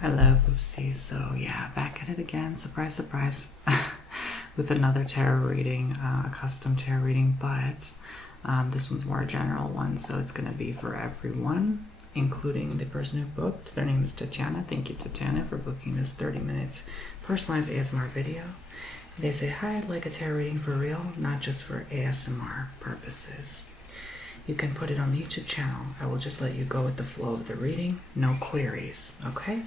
Hello, Poopsies. So yeah, back at it again. Surprise, surprise, with another tarot reading, a custom tarot reading, but this one's more a general one, so it's gonna be for everyone, including the person who booked. Their name is Tatjana. Thank you, Tatjana, for booking this 30-minute personalized ASMR video. They say, hi, I'd like a tarot reading for real, not just for ASMR purposes. You can put it on the YouTube channel. I will just let you go with the flow of the reading. No queries, okay?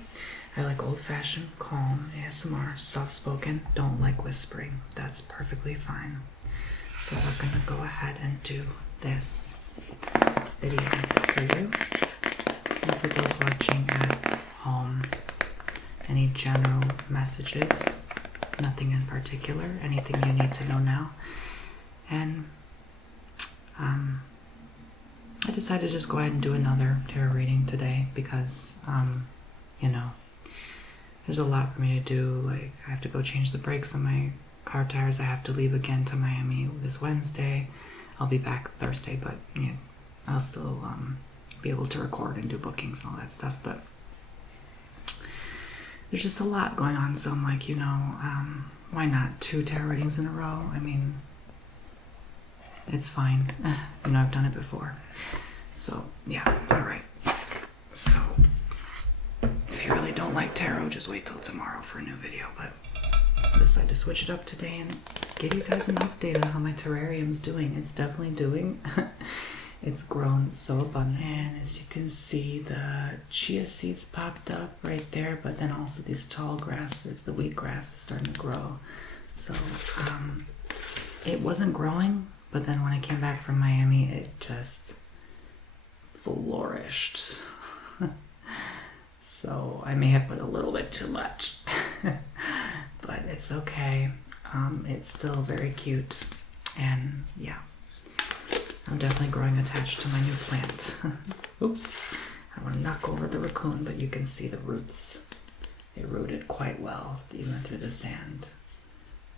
I like old-fashioned, calm ASMR, soft-spoken. Don't like whispering. That's perfectly fine. So we're gonna go ahead and do this video for you. And for those watching at home, any general messages, nothing in particular, anything you need to know now. And I decided to just go ahead and do another tarot reading today because, you know, there's a lot for me to do. Like, I have to go change the brakes on my car tires. I have to leave again to Miami this Wednesday. I'll be back Thursday, but yeah, I'll still be able to record and do bookings and all that stuff. But there's just a lot going on, so I'm like, you know, why not 2 tarot readings in a row? I mean, it's fine. You know, I've done it before. So, yeah, alright. So, if you really don't like tarot, just wait till tomorrow for a new video. But I decided to switch it up today and give you guys an update on how my terrarium's doing. It's definitely doing. It's grown so abundant. And as you can see, the chia seeds popped up right there, but then also these tall grasses, the wheatgrass is starting to grow. So, it wasn't growing. But then when I came back from Miami, it just flourished. So I may have put a little bit too much, but it's okay. It's still very cute. And yeah, I'm definitely growing attached to my new plant. Oops, I want to knock over the raccoon, but you can see the roots. They rooted quite well, even through the sand.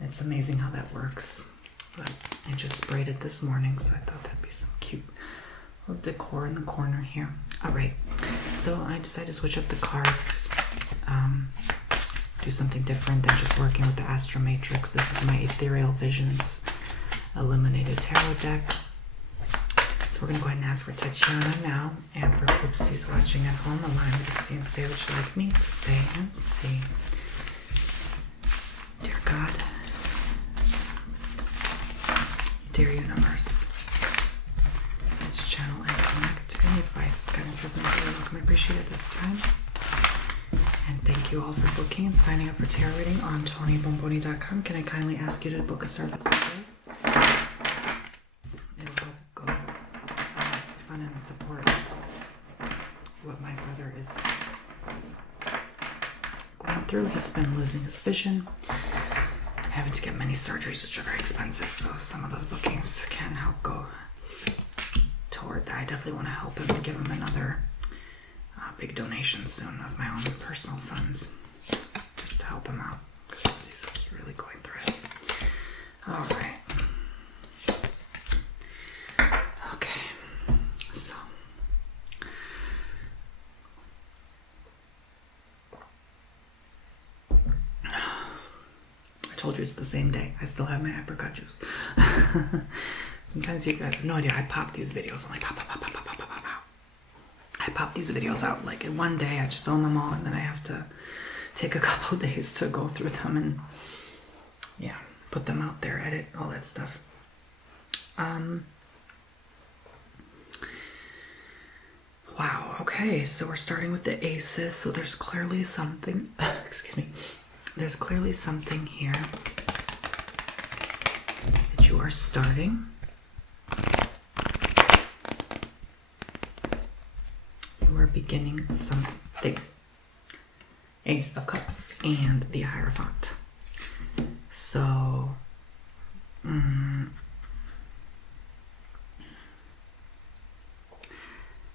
It's amazing how that works. But I just sprayed it this morning, so I thought that'd be some cute little decor in the corner here. Alright, so I decided to switch up the cards, do something different than just working with the Astro Matrix. This is my Ethereal Visions Eliminated Tarot deck. So we're going to go ahead and ask for Tatjana now, and for Poopsies watching at home, allow me to see and say what you'd like me to say and see. Dear God, dear universe, let's channel and connect. Any advice, guidance, wisdom, very welcome. I appreciate it this time. And thank you all for booking and signing up for tarot reading on TonyBomboni.com. Can I kindly ask you to book a service today? It'll help go fund and support what my brother is going through. He's been losing his vision, having to get many surgeries, which are very expensive, so some of those bookings can help go toward that. I definitely want to help him and give him another big donation soon of my own personal funds, just to help him out, because he's really going through it. Alright. Okay. So. I told you it's the same day. I still have my apricot juice. Sometimes you guys have no idea. I pop these videos. I'm like, pop, pop, pop, pop, pop, pop, pop, pop. I pop these videos out like in one day. I just film them all, and then I have to take a couple days to go through them and, yeah, put them out there, edit, all that stuff. Wow, okay, so we're starting with the aces. So there's clearly something, excuse me. There's clearly something here that you are starting. You are beginning something. Ace of Cups and the Hierophant. So,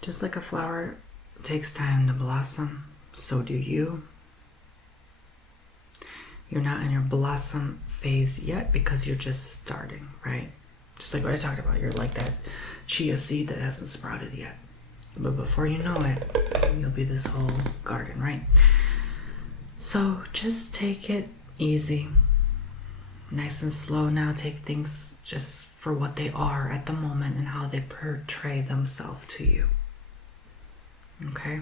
just like a flower takes time to blossom, so do you. You're not in your blossom phase yet because you're just starting, right? Just like what I talked about, you're like that chia seed that hasn't sprouted yet. But before you know it, you'll be this whole garden, right? So just take it easy, nice and slow now. Take things just for what they are at the moment and how they portray themselves to you. Okay?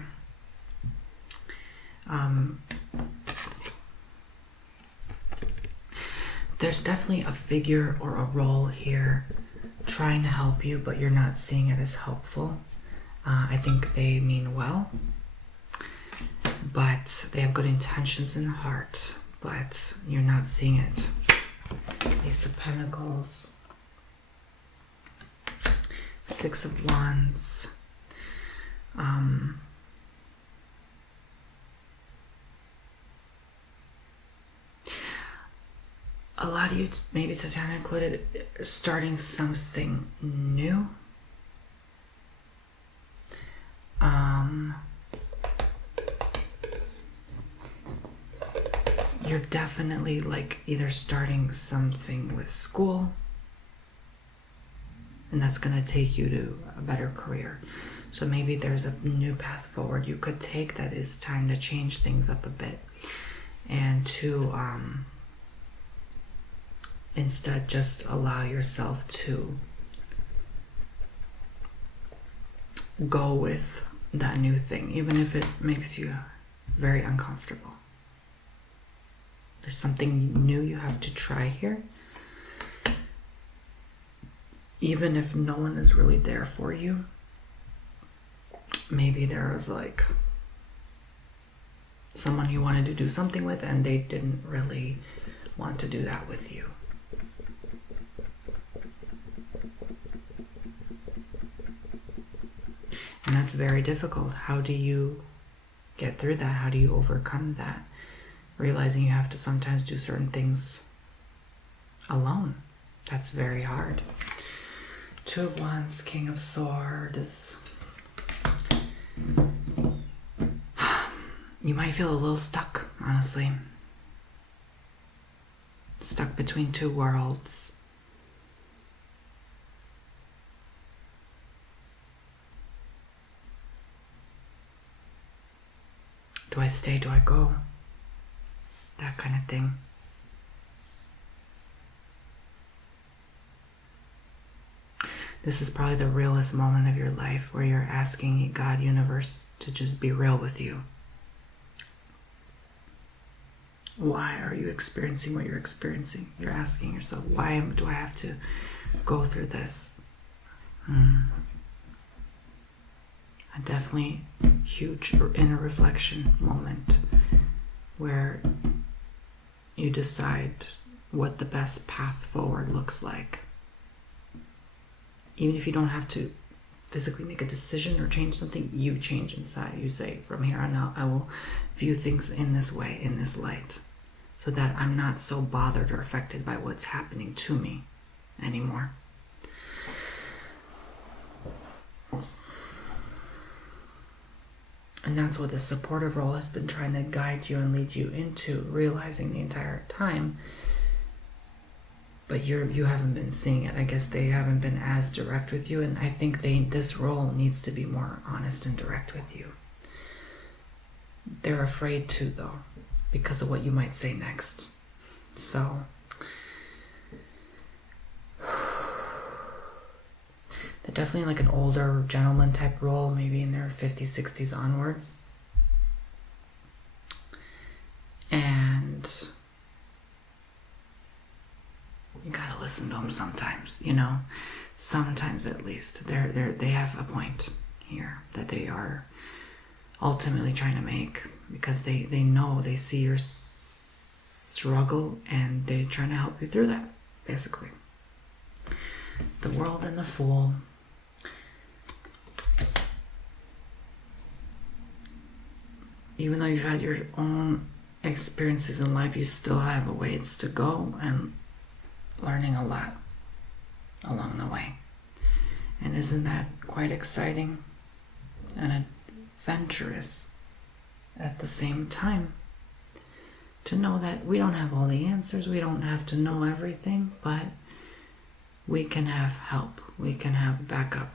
There's definitely a figure or a role here trying to help you, but you're not seeing it as helpful. I think they mean well, but they have good intentions in the heart, but you're not seeing it. Ace of Pentacles, Six of Wands, a lot of you, maybe Tatjana included, starting something new. You're definitely like either starting something with school, and that's going to take you to a better career. So maybe there's a new path forward you could take that is time to change things up a bit, and to instead just allow yourself to go with that new thing, even if it makes you very uncomfortable. There's something new you have to try here. Even if no one is really there for you, maybe there was like someone you wanted to do something with and they didn't really want to do that with you. And that's very difficult. How do you get through that? How do you overcome that? Realizing you have to sometimes do certain things alone. That's very hard. Two of Wands, King of Swords. You might feel a little stuck, honestly. Stuck between two worlds. Do I stay? Do I go? That kind of thing. This is probably the realest moment of your life where you're asking God, universe, to just be real with you. Why are you experiencing what you're experiencing? You're asking yourself, why do I have to go through this? A definitely huge inner reflection moment where you decide what the best path forward looks like. Even if you don't have to physically make a decision or change something, you change inside. You say, from here on out, I will view things in this way, in this light, so that I'm not so bothered or affected by what's happening to me anymore. And that's what the supportive role has been trying to guide you and lead you into, realizing the entire time. But you haven't been seeing it. I guess they haven't been as direct with you, and I think this role needs to be more honest and direct with you. They're afraid to, though, because of what you might say next. So they're definitely like an older gentleman type role, maybe in their 50s, 60s onwards. And you gotta listen to them sometimes, you know, sometimes at least. They have a point here that they are ultimately trying to make, because they know, they see your struggle and they're trying to help you through that, basically. The World and the Fool. Even though you've had your own experiences in life, you still have a ways to go and learning a lot along the way. And isn't that quite exciting and adventurous at the same time? To know that we don't have all the answers, we don't have to know everything, but we can have help, we can have backup.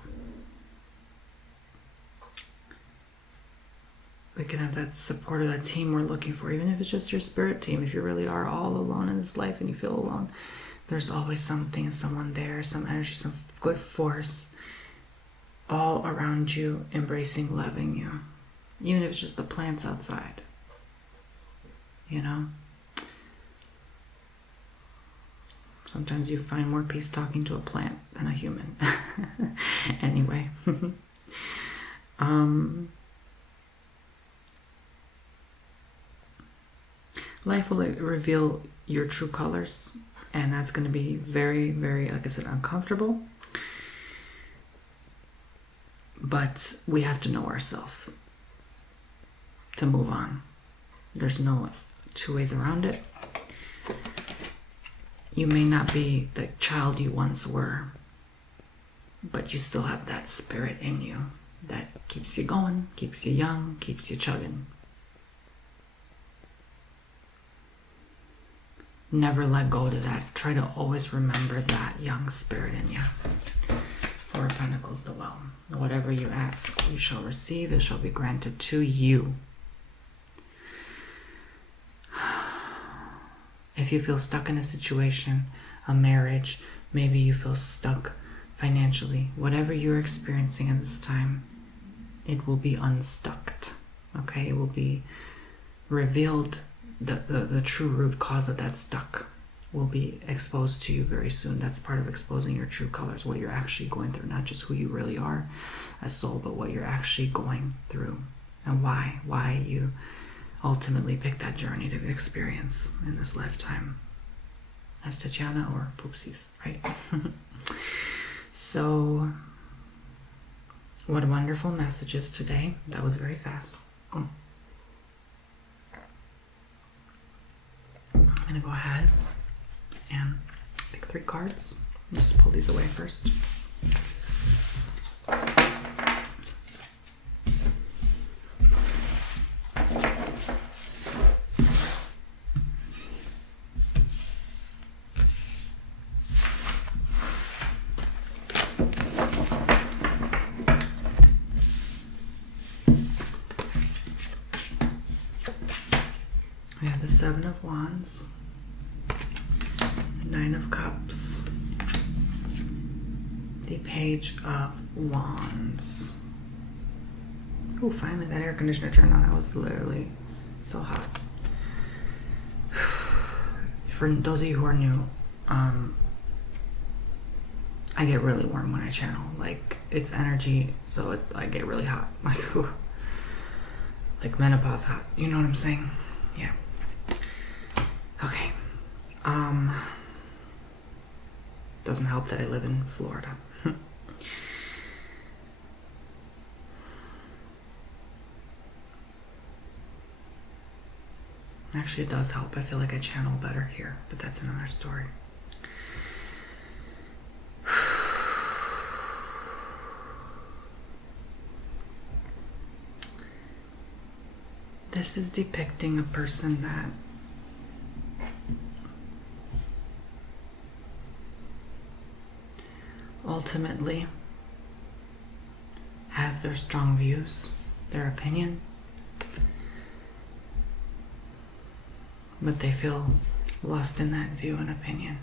we can have that support or that team we're looking for, even if it's just your spirit team. If you really are all alone in this life and you feel alone, there's always something, someone there, some energy, some good force all around you, embracing, loving you, even if it's just the plants outside, you know. Sometimes you find more peace talking to a plant than a human. Anyway. Life will reveal your true colors, and that's going to be very, very, like I said, uncomfortable. But we have to know ourselves to move on. There's no two ways around it. You may not be the child you once were, but you still have that spirit in you that keeps you going, keeps you young, keeps you chugging. Never let go to that. Try to always remember that young spirit in you. Four of Pentacles, the Well. Whatever you ask, you shall receive. It shall be granted to you. If you feel stuck in a situation, a marriage, maybe you feel stuck financially, whatever you're experiencing at this time, it will be unstuck. Okay? It will be revealed. The true root cause of that stuck will be exposed to you very soon. That's part of exposing your true colors, what you're actually going through, not just who you really are as soul, but what you're actually going through and why you ultimately pick that journey to experience in this lifetime as Tatjana or Poopsies, right? So, what wonderful messages today. That was very fast. I'm going to go ahead and pick 3 cards. Just pull these away first. We have the 7 of Wands, 9 of Cups, the Page of Wands. Oh, finally that air conditioner turned on. I was literally so hot. For those of you who are new, I get really warm when I channel. Like, it's energy, so I get really hot. Like menopause hot. You know what I'm saying? Yeah. Okay. Doesn't help that I live in Florida. Actually, it does help. I feel like I channel better here, but that's another story. This is depicting a person that ultimately has their strong views, their opinion, but they feel lost in that view and opinion,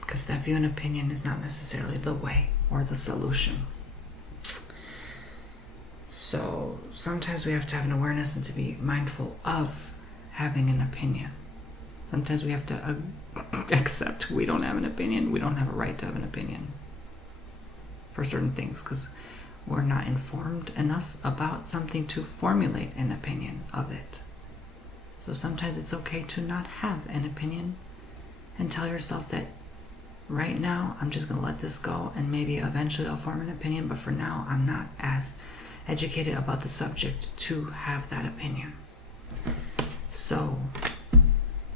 because that view and opinion is not necessarily the way or the solution. So sometimes we have to have an awareness and to be mindful of having an opinion. Sometimes we have to accept we don't have an opinion. We don't have a right to have an opinion for certain things because we're not informed enough about something to formulate an opinion of it. So sometimes it's okay to not have an opinion and tell yourself that right now I'm just going to let this go and maybe eventually I'll form an opinion, but for now I'm not as educated about the subject to have that opinion. So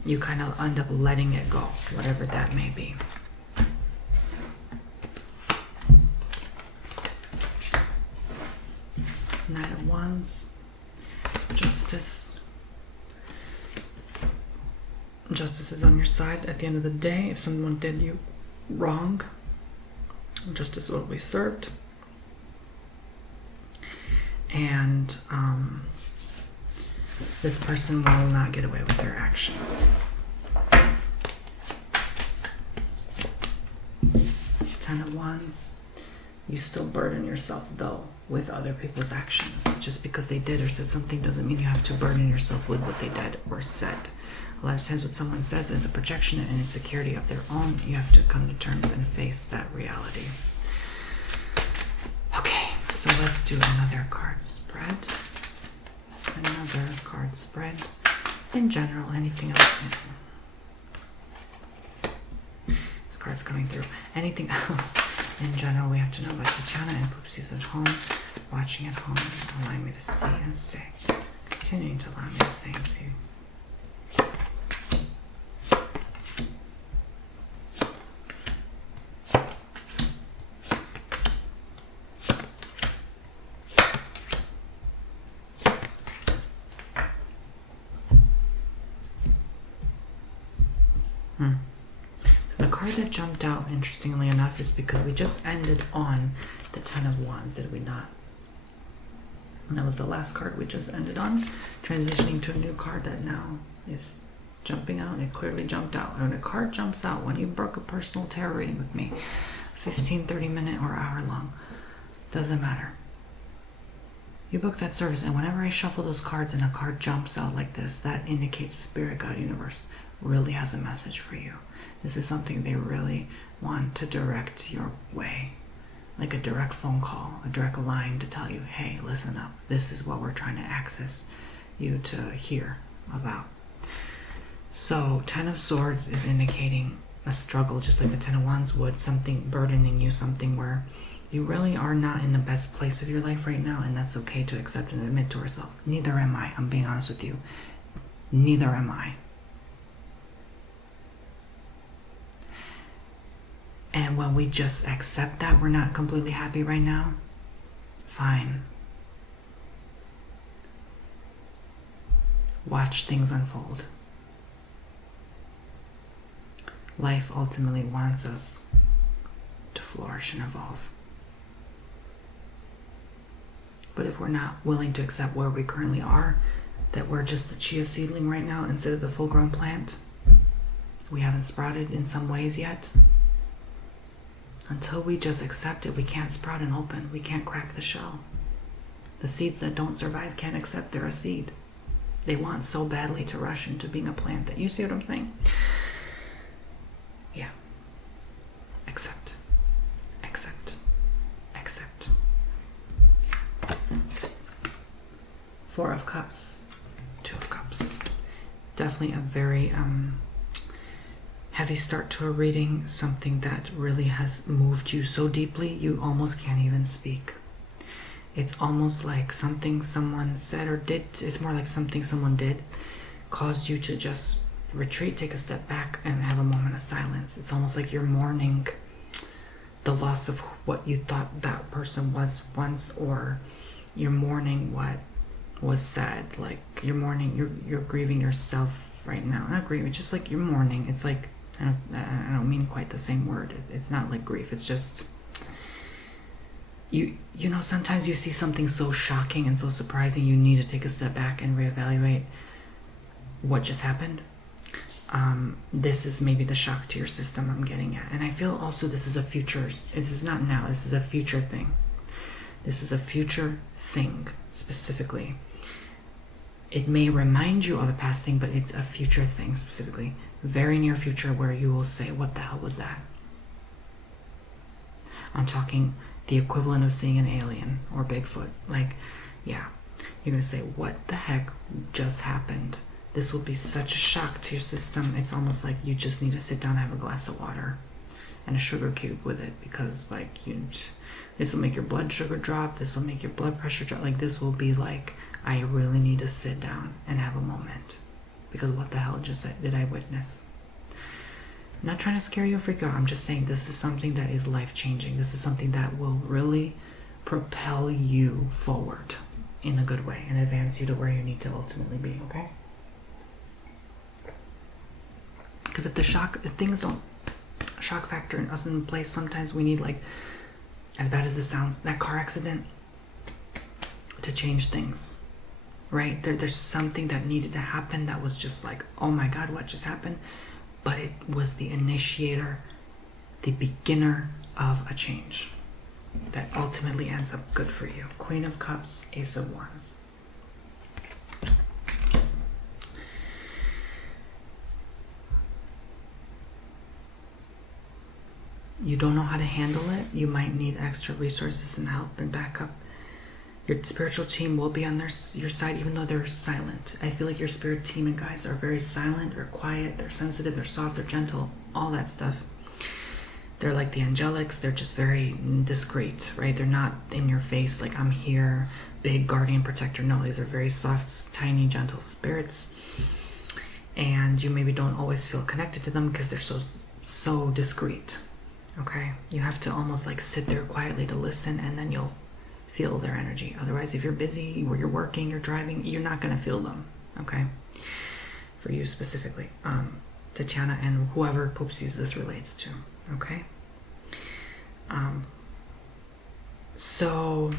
you kind of end up letting it go, whatever that may be. Knight of Wands, Justice. Justice is on your side at the end of the day. If someone did you wrong, justice will be served. And this person will not get away with their actions. 10 of Wands. You still burden yourself, though, with other people's actions. Just because they did or said something doesn't mean you have to burden yourself with what they did or said. A lot of times what someone says is a projection and insecurity of their own. You have to come to terms and face that reality. Okay, so let's do another card spread. Another card spread. In general, anything else? This card's coming through. Anything else in general we have to know about Tatjana and Poopsies at home, watching at home, allowing me to see and say, continuing to allow me to say and see. So the card that jumped out, interestingly enough, is because we just ended on the 10 of Wands, did we not? And that was the last card we just ended on, transitioning to a new card that now is jumping out. It clearly jumped out. And when a card jumps out, when you book a personal tarot reading with me, 15, 30 minute or hour long, doesn't matter. You book that service, and whenever I shuffle those cards and a card jumps out like this, that indicates Spirit, God, Universe really has a message for you. This is something they really want to direct your way. Like a direct phone call, a direct line to tell you, hey, listen up. This is what we're trying to access you to hear about. So 10 of Swords is indicating a struggle, just like the 10 of Wands would, something burdening you, something where you really are not in the best place of your life right now, and that's okay to accept and admit to ourselves. Neither am I. I'm being honest with you. Neither am I. And when we just accept that we're not completely happy right now, fine. Watch things unfold. Life ultimately wants us to flourish and evolve. But if we're not willing to accept where we currently are, that we're just the chia seedling right now instead of the full-grown plant, we haven't sprouted in some ways yet. Until we just accept it, we can't sprout and open. We can't crack the shell. The seeds that don't survive can't accept they're a seed. They want so badly to rush into being a plant that, you see what I'm saying? Yeah. Accept. Accept. Accept. 4 of Cups. 2 of Cups. Definitely a very heavy start to a reading, something that really has moved you so deeply you almost can't even speak. It's almost like something someone said or did, it's more like something someone did caused you to just retreat, take a step back, and have a moment of silence. It's almost like you're mourning the loss of what you thought that person was once, or you're mourning what was said. Like you're mourning, you're grieving yourself right now. Not grieving, just like you're mourning. It's like, I don't mean quite the same word. It's not like grief. It's just, you know, sometimes you see something so shocking and so surprising, you need to take a step back and reevaluate what just happened. This is maybe the shock to your system I'm getting at. And I feel also this is a future, this is not now, this is a future thing. This is a future thing, specifically. It may remind you of a past thing, but it's a future thing, specifically. Very near future, where you will say, what the hell was that? I'm talking the equivalent of seeing an alien or Bigfoot. Like, yeah, you're going to say, what the heck just happened? This will be such a shock to your system. It's almost like you just need to sit down and have a glass of water and a sugar cube with it, because like this will make your blood sugar drop. This will make your blood pressure drop. Like this will be like, I really need to sit down and have a moment, because what the hell just did I witness? I'm not trying to scare you or freak you out. I'm just saying this is something that is life-changing. This is something that will really propel you forward in a good way and advance you to where you need to ultimately be, okay? Because if things don't shock factor in us in place, sometimes we need, like, as bad as this sounds, that car accident to change things, right? There's something that needed to happen that was just like, oh my God, what just happened? But it was the initiator, the beginner of a change that ultimately ends up good for you. Queen of Cups, Ace of Wands. You don't know how to handle it. You might need extra resources and help and backup. Your spiritual team will be on your side, even though they're silent. I feel like your spirit team and guides are very silent or quiet. They're sensitive, they're soft, they're gentle, all that stuff. They're like the angelics. They're just very discreet, right? They're not in your face like, I'm here, big guardian protector. No, these are very soft, tiny, gentle spirits. And you maybe don't always feel connected to them because they're so discreet. Okay, you have to almost like sit there quietly to listen, and then you'll feel their energy. Otherwise, if you're busy or you're working, you're driving, you're not going to feel them. Okay, for you specifically, Tatjana and whoever Poopsies this relates to. Okay, so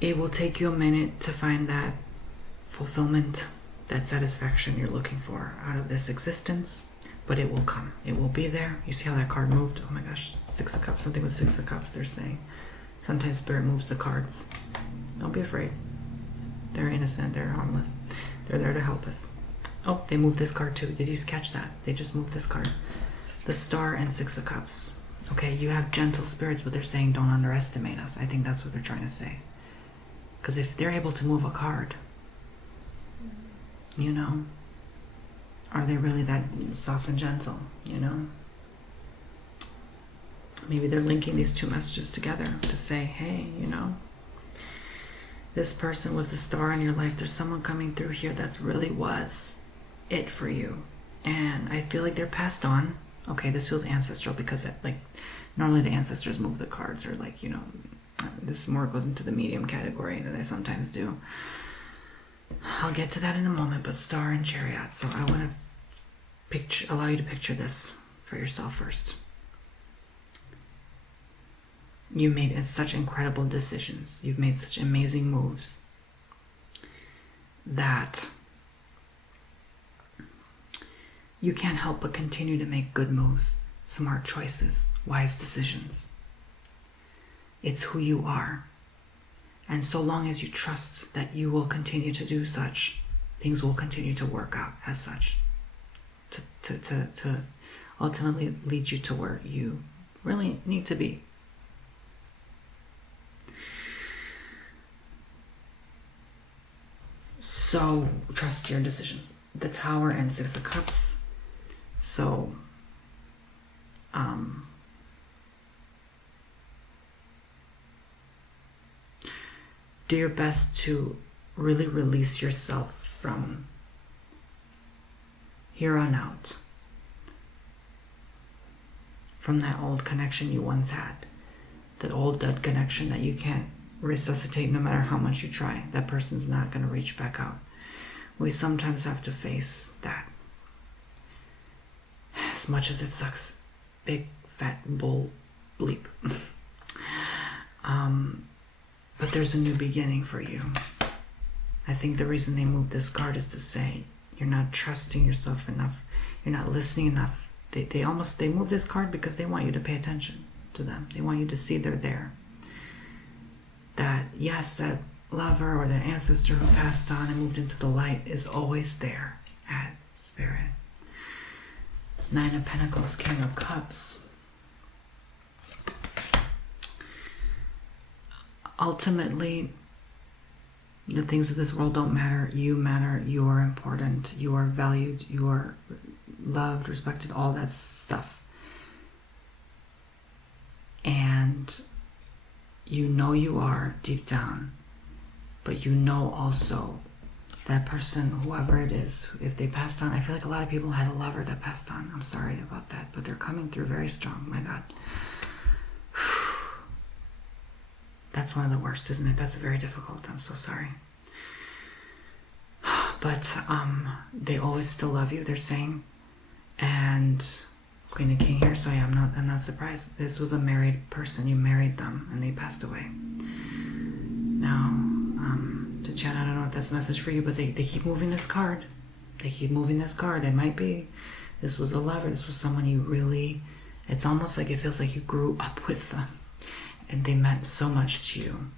it will take you a minute to find that fulfillment, that satisfaction you're looking for out of this existence, but it will come. It will be there. You see how that card moved? Oh my gosh, Six of Cups, something with Six of Cups, they're saying. Sometimes Spirit moves the cards. Don't be afraid. They're innocent, they're harmless. They're there to help us. Oh, they moved this card too. Did you catch that? They just moved this card. The Star and Six of Cups. Okay, you have gentle spirits, but they're saying don't underestimate us. I think that's what they're trying to say. Because if they're able to move a card, you know, are they really that soft and gentle, you know? Maybe they're linking these two messages together to say, hey, you know, this person was the star in your life. There's someone coming through here that really was it for you. And I feel like they're passed on. Okay, this feels ancestral because like normally the ancestors move the cards, or like, you know, this more goes into the medium category that I sometimes do. I'll get to that in a moment, but Star and Chariot. So I want to allow you to picture this for yourself first. You made such incredible decisions. You've made such amazing moves that you can't help but continue to make good moves, smart choices, wise decisions. It's who you are. And so long as you trust that you will continue to do such, things will continue to work out as such, to ultimately lead you to where you really need to be. So trust your decisions. The Tower and Six of Cups. So, do your best to really release yourself from here on out, from that old connection you once had, that old dead connection that you can't resuscitate no matter how much you try. That person's not going to reach back out. We sometimes have to face that. As much as it sucks, big fat bull bleep. But there's a new beginning for you. I think the reason they moved this card is to say you're not trusting yourself enough. You're not listening enough. They move this card because they want you to pay attention to them. They want you to see they're there. That, yes, that lover or that ancestor who passed on and moved into the light is always there at Spirit. Nine of Pentacles, King of Cups. Ultimately, the things of this world don't matter. You matter. You are important. You are valued. You are loved, respected, all that stuff. And you know you are deep down, but you know also that person, whoever it is, if they passed on, I feel like a lot of people had a lover that passed on. I'm sorry about that, but they're coming through very strong. My God. That's one of the worst, isn't it? That's very difficult. I'm so sorry. But they always still love you, they're saying. And Queen of King here, so yeah, I'm not surprised. This was a married person. You married them and they passed away. Now, Tatjana, I don't know if that's a message for you, but they keep moving this card. They keep moving this card. It might be this was a lover. This was someone you really, it's almost like it feels like you grew up with them and they meant so much to you.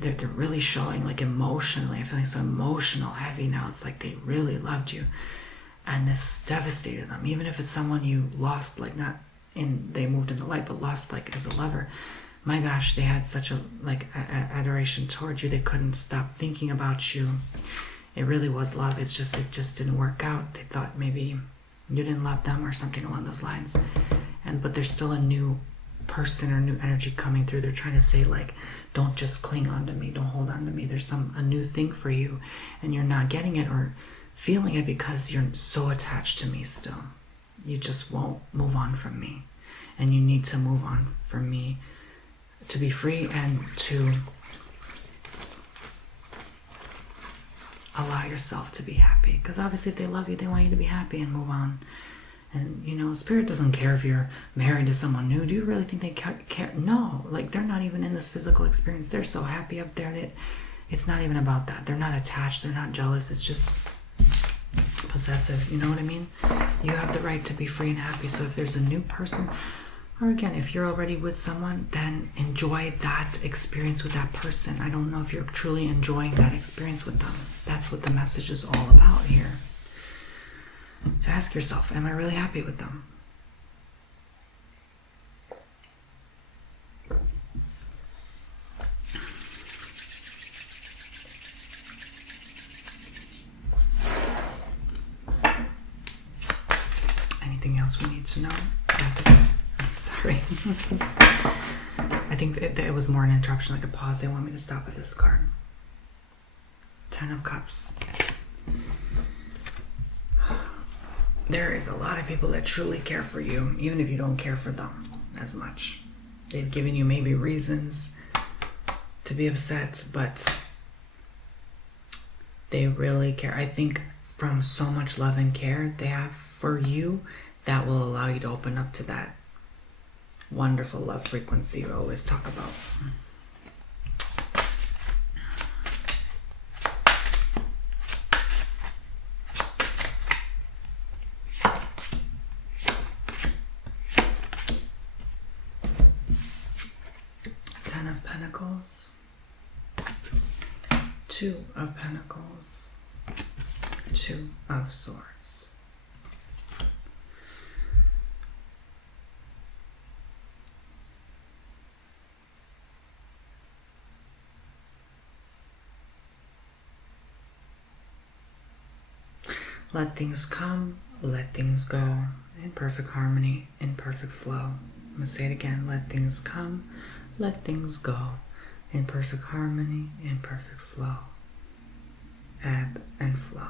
They're really showing like emotionally. I'm feeling so emotional, heavy now. It's like they really loved you. And this devastated them. Even if it's someone you lost, like not in, they moved in the light, but lost like as a lover. My gosh, they had such a like adoration towards you. They couldn't stop thinking about you. It really was love. It just didn't work out. They thought maybe you didn't love them or something along those lines. But there's still a new person or new energy coming through. They're trying to say like, don't just cling on to me. Don't hold on to me. There's a new thing for you and you're not getting it or feeling it because you're so attached to me still. You just won't move on from me. And you need to move on from me to be free and to allow yourself to be happy. Because obviously if they love you, they want you to be happy and move on. And, you know, Spirit doesn't care if you're married to someone new. Do you really think they care? No. Like, they're not even in this physical experience. They're so happy up there that it's not even about that. They're not attached. They're not jealous. It's just possessive. You know what I mean? You have the right to be free and happy. So if there's a new person, or again, if you're already with someone, then enjoy that experience with that person. I don't know if you're truly enjoying that experience with them. That's what the message is all about here. To ask yourself, am I really happy with them? Anything else we need to know about this? Sorry. I think that it was more an interruption, like a pause. They want me to stop with this card. 10 of Cups. There is a lot of people that truly care for you, even if you don't care for them as much. They've given you maybe reasons to be upset, but they really care. I think from so much love and care they have for you, that will allow you to open up to that wonderful love frequency we always talk about. Pentacles, 2 of Pentacles, 2 of Swords. Let things come, let things go, in perfect harmony, in perfect flow. I'm going to say it again. Let things come, let things go, in perfect harmony, in perfect flow. Ebb and flow.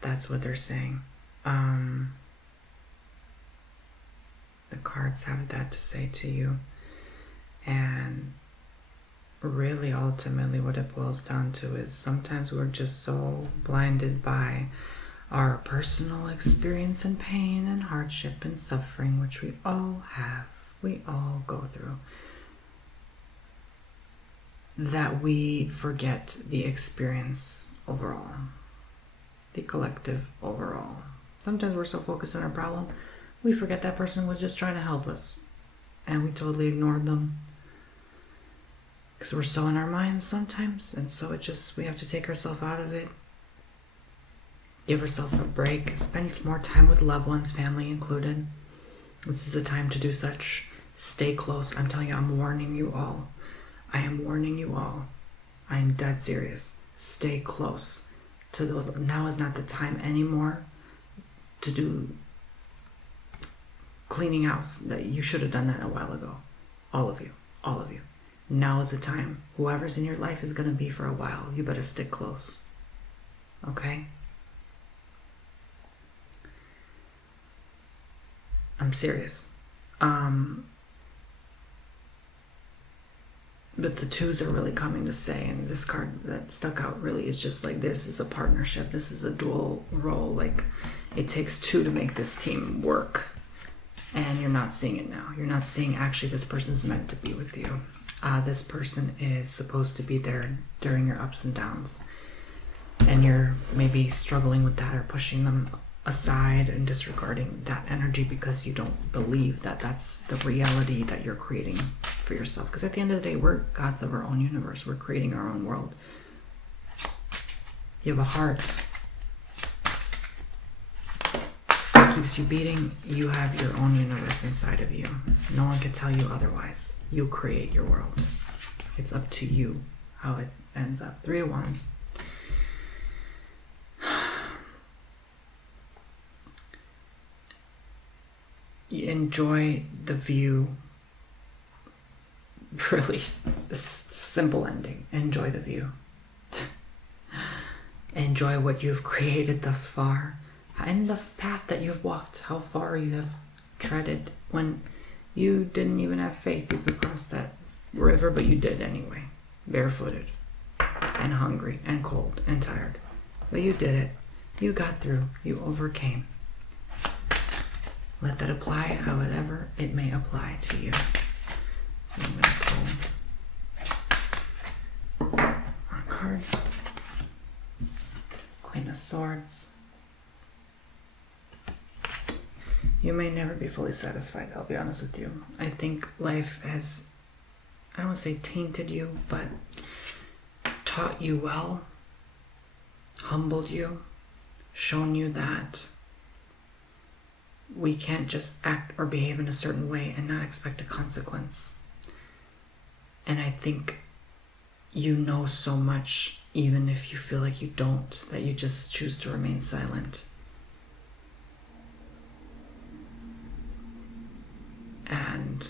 That's what they're saying. The cards have that to say to you. And really, ultimately, what it boils down to is sometimes we're just so blinded by our personal experience and pain and hardship and suffering, which we all have, we all go through, that we forget the experience overall, the collective overall. Sometimes we're so focused on our problem, we forget that person was just trying to help us, and we totally ignored them. Because we're so in our minds sometimes, and so we have to take ourselves out of it. Give yourself a break. Spend more time with loved ones, family included. This is a time to do such. Stay close. I'm telling you, I'm warning you all. I am warning you all. I am dead serious. Stay close to those. Now is not the time anymore to do cleaning house. That you should have done that a while ago. All of you. All of you. Now is the time. Whoever's in your life is going to be for a while. You better stick close. Okay? I'm serious. But the twos are really coming to say, and this card that stuck out really is just like, this is a partnership. This is a dual role. Like, it takes two to make this team work. And you're not seeing it now. You're not seeing actually this person's meant to be with you. This person is supposed to be there during your ups and downs. And you're maybe struggling with that or pushing them aside and disregarding that energy because you don't believe that that's the reality that you're creating for yourself. Because at the end of the day, we're gods of our own universe. We're creating our own world. You have a heart that keeps you beating. You have your own universe inside of you. No one can tell you otherwise. You create your world. It's up to you how it ends up. 3 of Wands. Enjoy the view. Really simple ending. Enjoy the view. Enjoy what you've created thus far and the path that you've walked, how far you have treaded when you didn't even have faith you could cross that river, but you did anyway, barefooted and hungry and cold and tired, but you did it. You got through. You overcame. Let that apply however it may apply to you. So I'm going to pull one card. Queen of Swords. You may never be fully satisfied, I'll be honest with you. I think life has, I don't want to say tainted you, but taught you well, humbled you, shown you that we can't just act or behave in a certain way and not expect a consequence. And I think you know so much, even if you feel like you don't, that you just choose to remain silent. And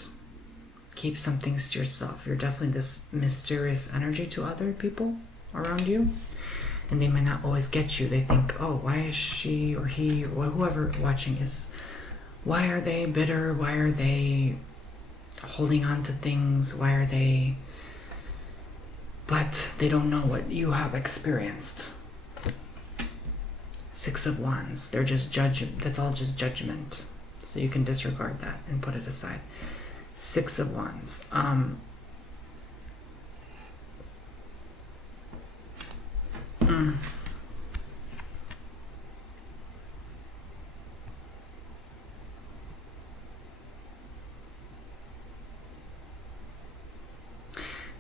keep some things to yourself. You're definitely this mysterious energy to other people around you. And they might not always get you. They think, oh, why is she or he or whoever watching is, why are they bitter? Why are they holding on to things? Why are they... But they don't know what you have experienced. 6 of Wands. They're just that's all just judgment. So you can disregard that and put it aside. 6 of Wands.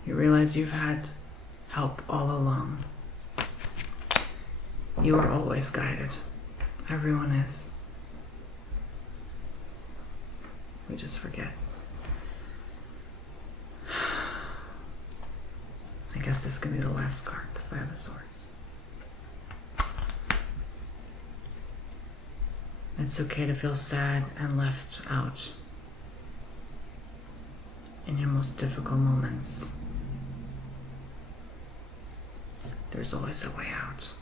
You realize you've had help all along. You are always guided. Everyone is. We just forget. I guess this can be the last card, the 5 of Swords. It's okay to feel sad and left out in your most difficult moments. There's always a way out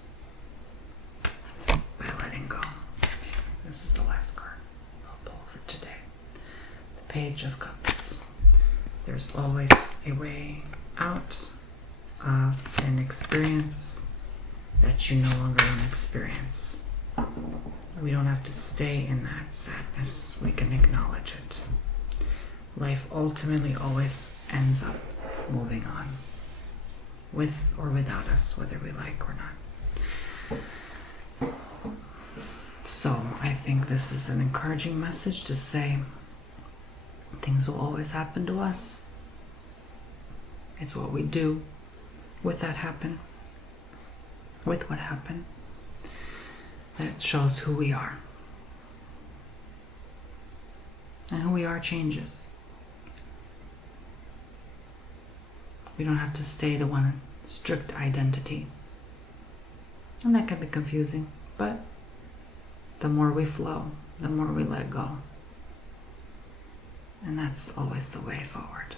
by letting go. This is the last card I'll pull for today. The Page of Cups. There's always a way out of an experience that you no longer want to experience. We don't have to stay in that sadness. We can acknowledge it. Life ultimately always ends up moving on, with or without us, whether we like or not. So I think this is an encouraging message to say things will always happen to us. It's what we do with what happened, that shows who we are. And who we are changes. We don't have to stay to one strict identity. And that can be confusing, but the more we flow, the more we let go. And that's always the way forward.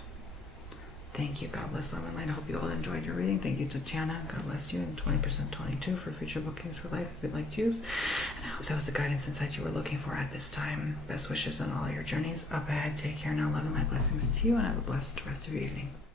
Thank you. God bless, love, and light. I hope you all enjoyed your reading. Thank you, Tatjana. God bless you. And 20% 22 for future bookings for life if you'd like to use. And I hope that was the guidance insight you were looking for at this time. Best wishes on all your journeys up ahead. Take care now. Love and light blessings to you, and have a blessed rest of your evening.